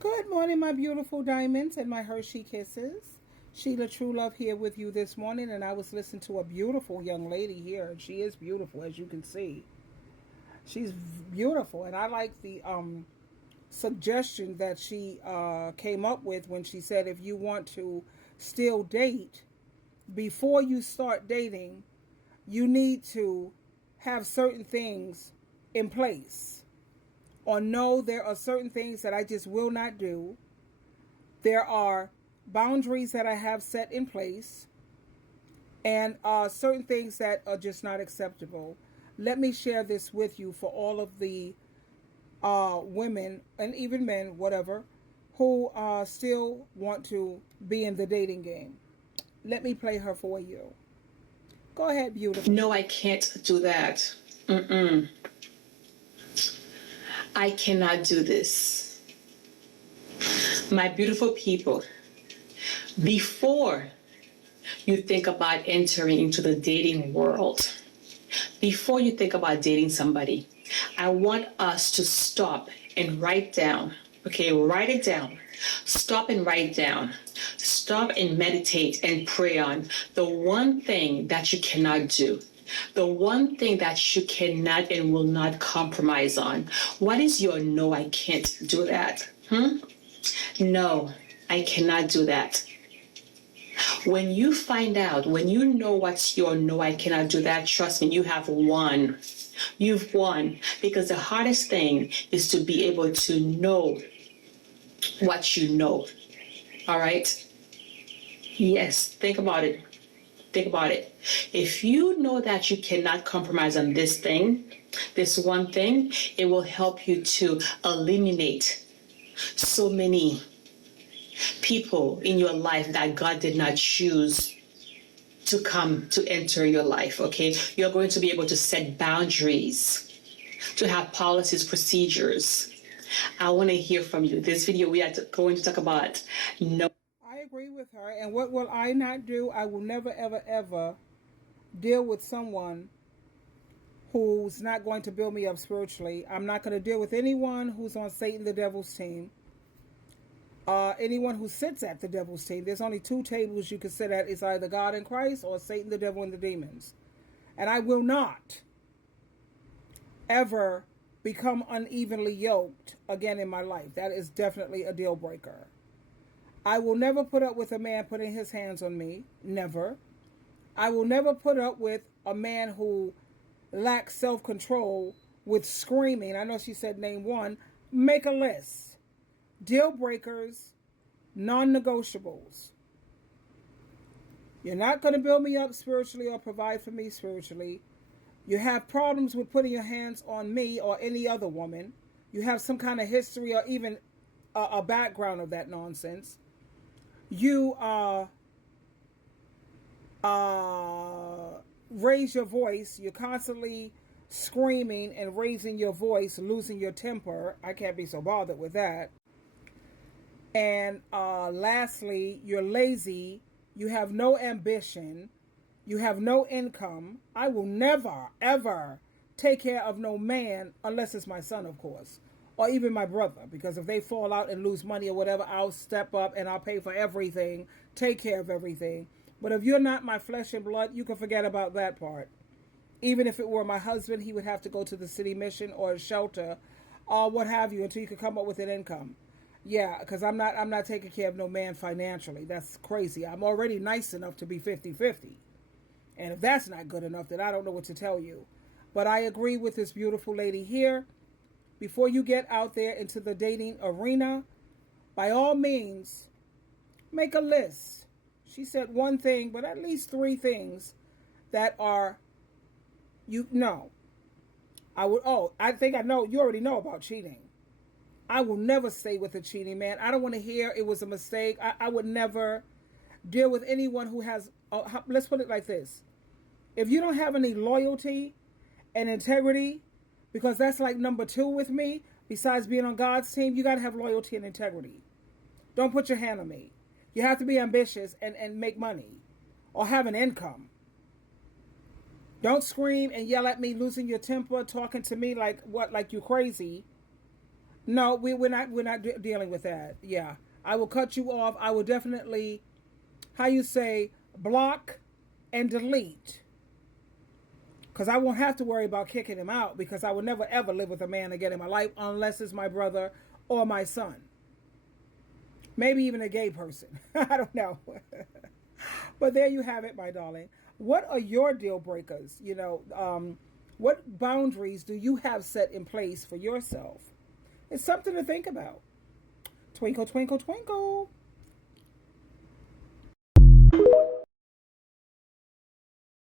Good morning, my beautiful diamonds and my Hershey kisses. SheilaTruelove here with you this morning, and I was listening to a beautiful young lady here, and she is beautiful, as you can see. She's beautiful, and I like the suggestion that she came up with when she said if you want to still date, before you start dating, you need to have certain things in place. Or no, there are certain things that I just will not do. There are boundaries that I have set in place, and certain things that are just not acceptable. Let me share this with you for all of the women and even men, whatever, who still want to be in the dating game. Let me play her for you. Go ahead, beautiful. No, I can't do that. I cannot do this. My beautiful people, before you think about entering into the dating world, before you think about dating somebody, I want us to stop and write down. Okay, write it down. Stop and write down. Stop and meditate and pray on the one thing that you cannot do. The one thing that you cannot and will not compromise on. What is your no, I can't do that? No, I cannot do that. When you find out, when you know what's your no, I cannot do that, trust me, you have won. You've won. Because the hardest thing is to be able to know what you know. All right? Yes, think about it. Think about it. If you know that you cannot compromise on this thing, this one thing, it will help you to eliminate so many people in your life that God did not choose to come to enter your life, okay? You're going to be able to set boundaries, to have policies, procedures. I want to hear from you. This video, we are going to talk about no. I agree with her. And what will I not do? I will never, ever, ever deal with someone who's not going to build me up spiritually. I'm not going to deal with anyone who's on Satan the devil's team. Anyone who sits at the devil's team. There's only two tables you can sit at. It's either God and Christ or Satan, the devil, and the demons. And I will not ever become unevenly yoked again in my life. That is definitely a deal breaker. I will never put up with a man putting his hands on me. Never. I will never put up with a man who lacks self-control with screaming. I know she said name one. Make a list. Deal breakers, non-negotiables. You're not going to build me up spiritually or provide for me spiritually. You have problems with putting your hands on me or any other woman. You have some kind of history or even a background of that nonsense. You raise your voice. You're constantly screaming and raising your voice, losing your temper. I can't be so bothered with that. And lastly, you're lazy. You have no ambition. You have no income. I will never, ever take care of no man unless it's my son, of course, or even my brother, because if they fall out and lose money or whatever, I'll step up and I'll pay for everything, take care of everything. But if you're not my flesh and blood, you can forget about that part. Even if it were my husband, he would have to go to the city mission or a shelter or what have you until you could come up with an income. Yeah, because I'm not taking care of no man financially. That's crazy. I'm already nice enough to be 50-50. And if that's not good enough, then I don't know what to tell you. But I agree with this beautiful lady here. Before you get out there into the dating arena, by all means, make a list. She said one thing, but at least three things that are, you know. I think I know, you already know about cheating. I will never stay with a cheating man. I don't want to hear it was a mistake. I would never deal with anyone who has, let's put it like this. If you don't have any loyalty and integrity, because that's like number two with me, besides being on God's team, you got to have loyalty and integrity. Don't put your hand on me. You have to be ambitious and make money or have an income. Don't scream and yell at me, losing your temper, talking to me like you crazy. No, we're not dealing with that. Yeah, I will cut you off. I will definitely, how you say, block and delete, because I won't have to worry about kicking him out, because I will never ever live with a man again in my life unless it's my brother or my son. Maybe even a gay person. I don't know. But there you have it, my darling. What are your deal breakers? What boundaries do you have set in place for yourself? It's something to think about. Twinkle, twinkle, twinkle.